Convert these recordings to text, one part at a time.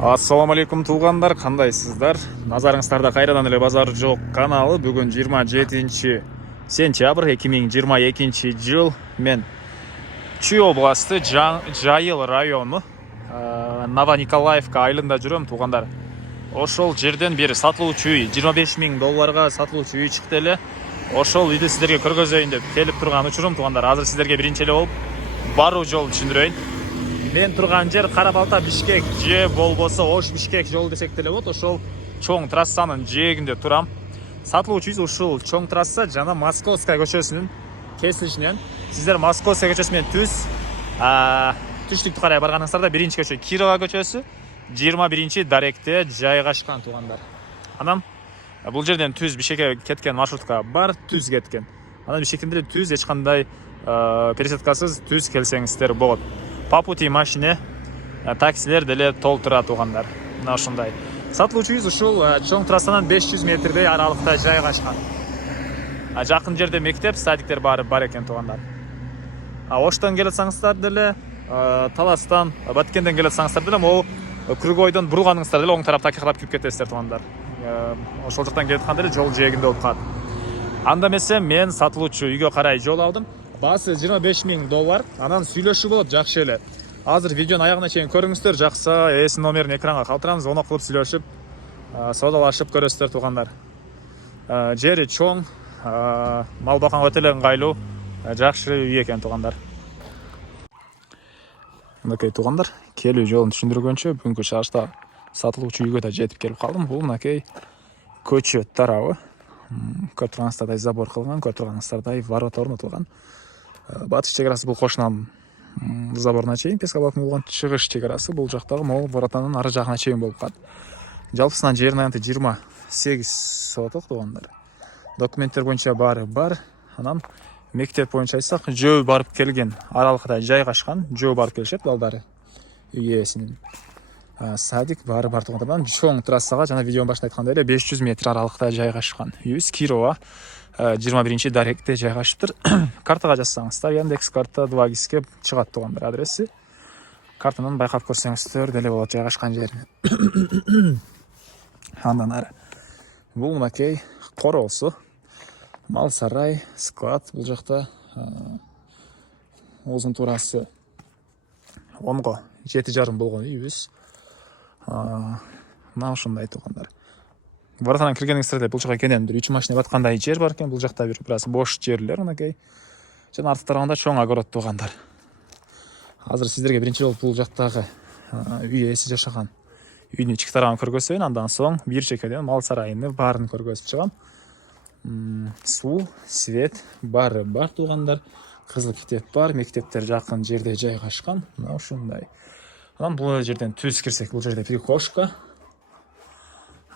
Ассаламу алейкум туугандар, кандайсыздар? Назарыңыздарда кайрадан эле Базар жок каналы. Бүгүн 27 сентябрь 2022 жыл. Мен Чүй областы Жайыл району Новониколаевка айылында жүрөм туугандар. Ошол жерден бери сатылуучу үй $25,000 сатылуучу үй чыкты эле. Ошол үйдү сиздерге көргөзөйүн деп келип турган учурум туугандар. Азыр сиздерге биринчи эле болуп баруу жолун түшүндүрөйүн. Мен турган жер Карабалта Бишкек же болбосо Ош Бишкек жолу десек деле болот. Ошол чоң трассанын жээгинде турам. Сатылуучу үй ушул чоң трасса жана Московская көчөсүнүн кесилишинен. Сиздер Московская көчөсү менен түштүктү карай барганыңыздарда биринчи көчө Кирова көчөсү 21 даректе жайгашкан туугандар. Анан бул жерден түз Бишкекке кеткен маршрутка бар, түз кеткен. Анан Бишкектен деле түз эч кандай пересадкасыз түз келсеңиздер болот. По пути машине таксилер деле толтура туугандар. Мына ушундай. Сатылуучу үй ушул чоң трассанан 500 метрдей аралыкта жайгашкан. Жакын жерде мектеп, садиктер бар экен туугандар. Оштон келатсаңыздар деле, Таластан, Баткенден келатсаңыздар деле, могу Кругойдон бурганыңыздар деле оң тарапта кыйкалап кирип кетесиздер туугандар. Ошол жактан келатканда деле жол жээгинде болуп калат. Анда эмесе мен сатылуучу үйгө карай жол алдым. Басы $25,000. Анан сүйлөшүү болот жакшы эле. Азыр видеонун аягына чейин көрүңүздөр. Жакса ээсин номерин экранга калтырамыз. Звонок кылып сүйлөшүп, саудалашып көрөсүздөр туугандар. Жери чоң, мал бакканга өтө эле ыңгайлуу, жакшы үй экен туугандар. Мынакей туугандар, келүү жолун түшүндүргөнчө бүгүнкү чыгышта сатылуучу үйгө да жетип келип калдым. Бул мынакей көчө тарабы. Көрүп турганыңыздардай забор кылган, көрүп турганыңыздардай ворота орнотулган. Батыш чегарасы бул кошунан заборуна чейин, пескаловка болгон чыгыш чегарасы бул жактагы могул воротанын ары жагына чейин болуп калат. Жалпысынан жердин аянты 28 соток туугандар. Документтер боюнча баары бар. Анан мектеп боюнча айтсак, жөө барып келген аралыкта жайгашкан, жөө барып келишет балдары. Үй ээсинин садик баары бар туугандардан чоң трассага жана видеонун башында айткандай эле 500 метр аралыкта жайгашкан. Үйүбүз Кирова 21 даректе жайгашыптыр. Картага жазсаңыздар, Яндекс карта 2гиске чыгат туугандар адреси. Картанан байкап көрсөңүздөр деле болот жайгашкан жерин. Андан ары бул мынакей короосу, мал сарай, склад бул жакта. Узун турасы 10го 7,5 болгон үйүбүз. Мына ушундай туугандар. Воротадан киргениңиздерде бул жака кенен 3 машина баткандай жер бар экен. Бул жакта бир аз бош жерлер мынакей. Жана артка тарабында чоң огород туугандар. Азыр сиздерге биринчи жолу бул жактагы үй ээси жашаган үйдүн ички тарабын көргөзөйүн. Андан соң бир чекеден мал сарайыны баарын көргөзүп чыгам. Суу, свет баары бар туугандар. Кызыл китеп бар, мектептер жакын жерде жайгашкан. Мына ушундай. Анан бул жерден түз кирсек, бул жерде прикошка.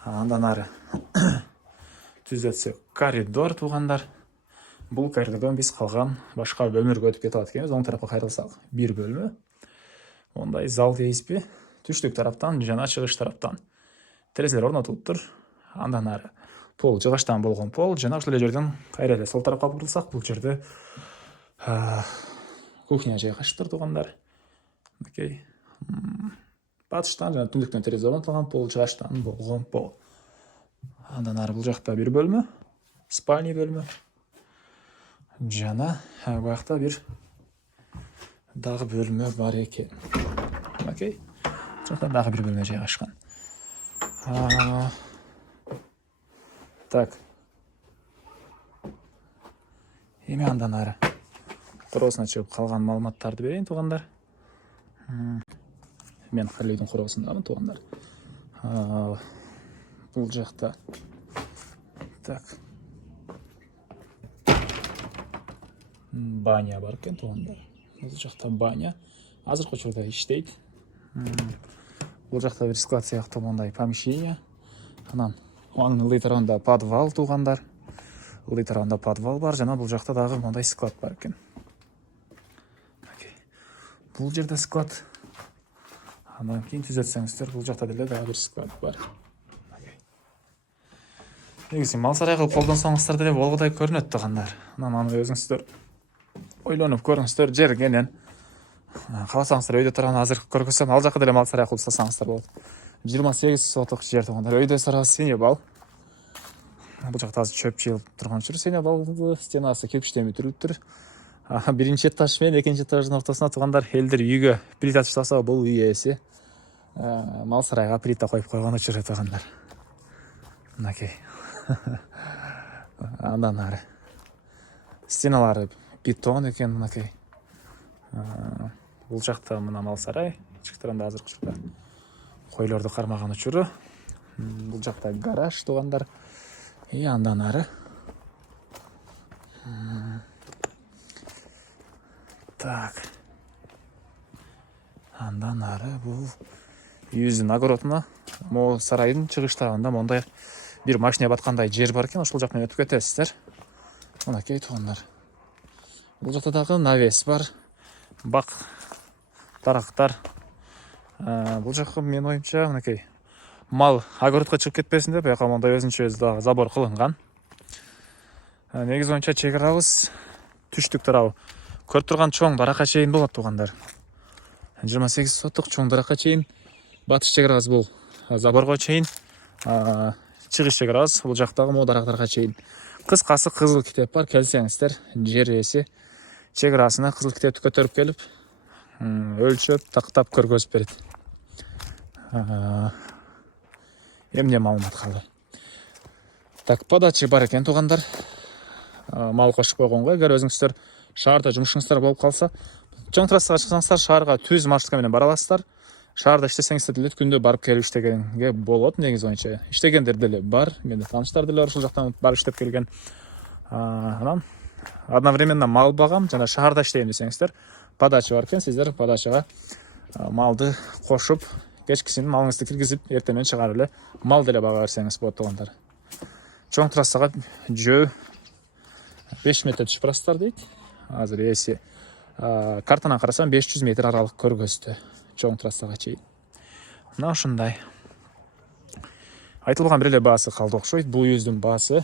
Андан ары түз өтсөк коридор туугандар. Бул коридордон биз калган башка бөлмөлөргө өтүп кетип алат экенбиз. Оң тарапка кайрылсак бир бөлмө. Ондай зал дейсизби? Түштүк тараптан жана чыгыш тараптан терезелер орнотулуптур. Андан ары пол жыгачтан болгон пол жана ушул эле жерден кайра эле сол тарапка бурулсак, бул жерде кухня жайгашыптыр туугандар. Окей. Батыштан жана түндүктөн терезе орнотулган пол, жыгачтан болгон пол. Андан ары бул жакта бир бөлмө, спальный бөлмө. Жана буякта бир дагы бөлмө бар экен. Окей. Жакта дагы бир бөлмө жайгашкан. Так. Эми андан ары короосуна чыгып калган маалыматтарды берейин туугандар. Мен Халидин короосундамын туугандар. Бул жакта так баня бар экен туугандар. Бул жакта баня азыркы учурда иштейт. Бул жакта бир склад сыяктуу мондай помещение. Анан анын ылдый тарабында подвал туугандар. Ылдый тарабында подвал бар жана бул жакта дагы мондай склад бар экен. Бул жерде склад. Андан кийин түз өтсөңүздөр, бул жакта деле дагы бир склад бар. Негизи мал сарай кылып колдонсоңуздар деле болгодай көрүнөт туугандар. Анан аны өзүңүздөр ойлонуп көрүңүздөр. Жер кенен Каласаңыздар өйдө турган азыр көргөзсөм, ал жакка деле мал сарай кылып салсаңыздар болот. 28 сотық жер туғандар. Өйде сарасы сене бал. Бұл жақта азы чөп жиылып тұрған жүр. Сене балды стенасы кепіштемей тұрып тұр. Бірінші этаж мен екінші этаждың ортасына туғандар елдер үйге плита тұштаса, бұл үй иесі мал сарайға плита қойып қойғаны жүр туғандар. Мінекей. Андан ары. Стеналары бетон екен мінекей. Бұл жақта мына мал сарай. Шықтырында азыр құшықта қойларды қармаған үшірі. Бұл жақта гараж туғандар. Андан ары. Так. Андан ары бұл үйіздің агоротына. Ол сарайдың шығыштағында мұндай бір машина батқандай жер бар екен. Ошол жақпен өтіп кетесіздер. Мінекей туғандар. Бұл жақта дағы навес бар. Бақ, тарақтар. Бұл жаққа мен ойымша мінекей мал огородқа шығып кетпесін деп, яқа мұндай өзінше өзі забор қылынған. Негіз ойынша чекарабыз түштік тарау. Көріп тұрған чоң дараққа чейін болады туғандар. 28 сотық чоң дараққа чейін. Батыс чекарабыз бұл заборға чейін. Шығыс чекарабыз бұл жақтағы мо дарақтарға чейін. Қысқасы қызыл кітеп бар, келсеңіздер жер иесі чекарасына қызыл кітепті көтеріп келіп, өлшеп, тақтап көргөзіп береді. Емне малымат қалды. Так, подачы бар екен туғандар. Мал қошып қойған ғой. Егер өзіңіздер шаарда жұмысыңыздар болып қалса, чоң трассаға шықсаңыздар, шаарға түз маршруткамен бара аласыздар. Шаарда іштесеңіздер деле күндө барып келіп іштегенге болот, негиз боюнча. Иштегендер деле бар, менде тааныштар деле ушул жактан барып иштеп келген. Анан одновременно мал багам жана шаарда иштейм десеңиздер, подача бар экен, сиздер подачага малды кошуп, кечкисин малыңызды киргизип, эртемен чыгарып эле мал деле бага берсеңиз болот тугандар. Чоң трассага жөө 5 метр түшүп барасыздар дейт. Азыр эси картадан карасам 500 метр аралык көргөздү. Чоң трассаға чейін. Мына ушундай. Айтылған бір эле баасы қалды окшойт. Бұл үйүздүн баасы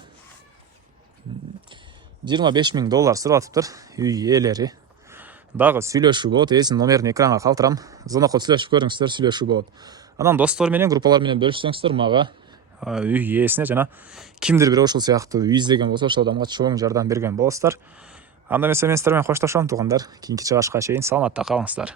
$25,000 сурап атыптыр. Үй ээлери. Дагы сүйлөшүү болот. Эсин номерин экранга калтырам. Зонокот сүйлөшүп көрүңүздөр, сүйлөшүү болот. Анан достор менен, группалар менен бөлүшсөңүздөр, мага үй ээсине жана кимдир бир ошол сыяктуу үй издеген болсо, ошол адамга чоң жардам берген болосуздар. Анда мен сиздер менен коштошом тугандар. Кийинки чыгышка чейин саламатта калыңыздар.